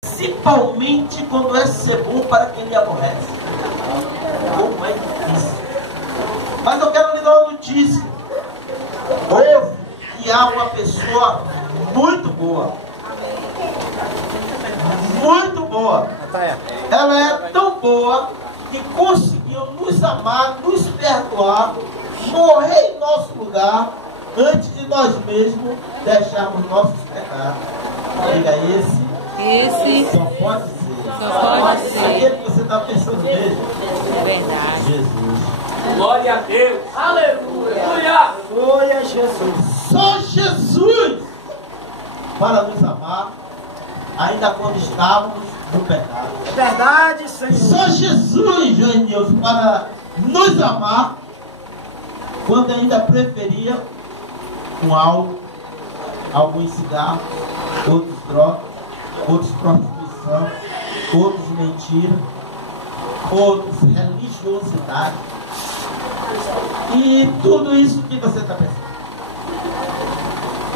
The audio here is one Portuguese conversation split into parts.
Principalmente quando é ser bom para quem lhe aborrece. Como é difícil. Mas eu quero lhe dar uma notícia. Ouve que há uma pessoa muito boa. Muito boa. Ela é tão boa que conseguiu nos amar, nos perdoar, morrer em nosso lugar, antes de nós mesmos deixarmos nossos pecados. Diga esse só pode ser. Aquele que você está pensando mesmo. É verdade. Jesus. Glória a Deus. Aleluia. Glória a Jesus. Só Jesus para nos amar, ainda quando estávamos no pecado. É verdade, Senhor. Só Jesus, Deus, para nos amar, quando ainda preferia um álcool, alguns cigarros, outros drogas, outros prostituição, outros mentira, outros religiosidade. E tudo isso que você está pensando.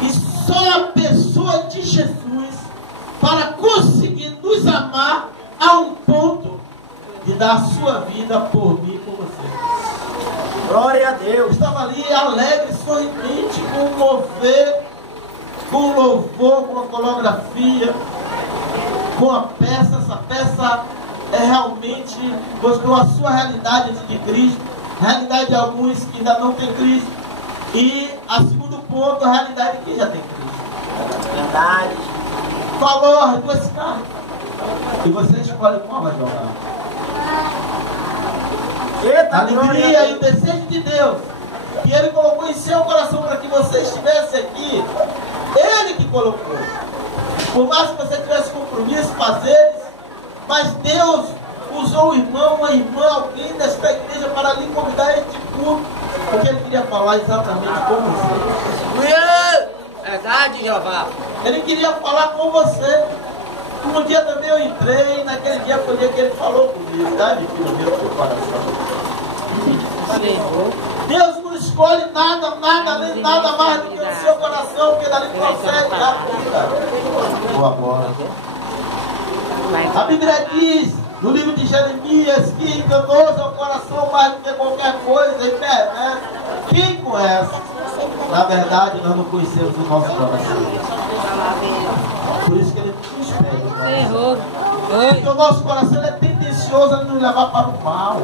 E só a pessoa de Jesus para conseguir nos amar a um ponto de dar a sua vida por mim e por você. Glória a Deus. Estava ali alegre, sorridente, com um mover, com um louvor, com uma coreografia, com a peça. Essa peça realmente mostrou a sua realidade de Cristo, realidade de alguns que ainda não têm Cristo, e a segundo ponto, a realidade de quem já tem Cristo. Verdade. Falou as duas cartas. E você escolhe qual vai jogar. Eita, A alegria e o desejo de Deus que Ele colocou em seu coração para que você estivesse aqui, Ele que colocou. Por mais que você tivesse compromisso, fazeres, mas Deus usou o irmão, uma irmã, alguém desta igreja para lhe convidar a este culto, porque Ele queria falar exatamente com você. Verdade, Jeová. Ele queria falar com você. Um dia também eu entrei, naquele dia foi o dia que Ele falou comigo, tá, meu filho, meu teu coração. Deus não escolhe nada mais do que o seu coração, porque dali procede a vida. Boa bola. A Bíblia diz, no livro de Jeremias, que enganoso é o coração mais do que qualquer coisa, e perverso. Quem conhece? Na verdade, nós não conhecemos o nosso coração. Por isso que Ele nos pede. Porque o nosso coração é tendencioso a nos levar para o mal.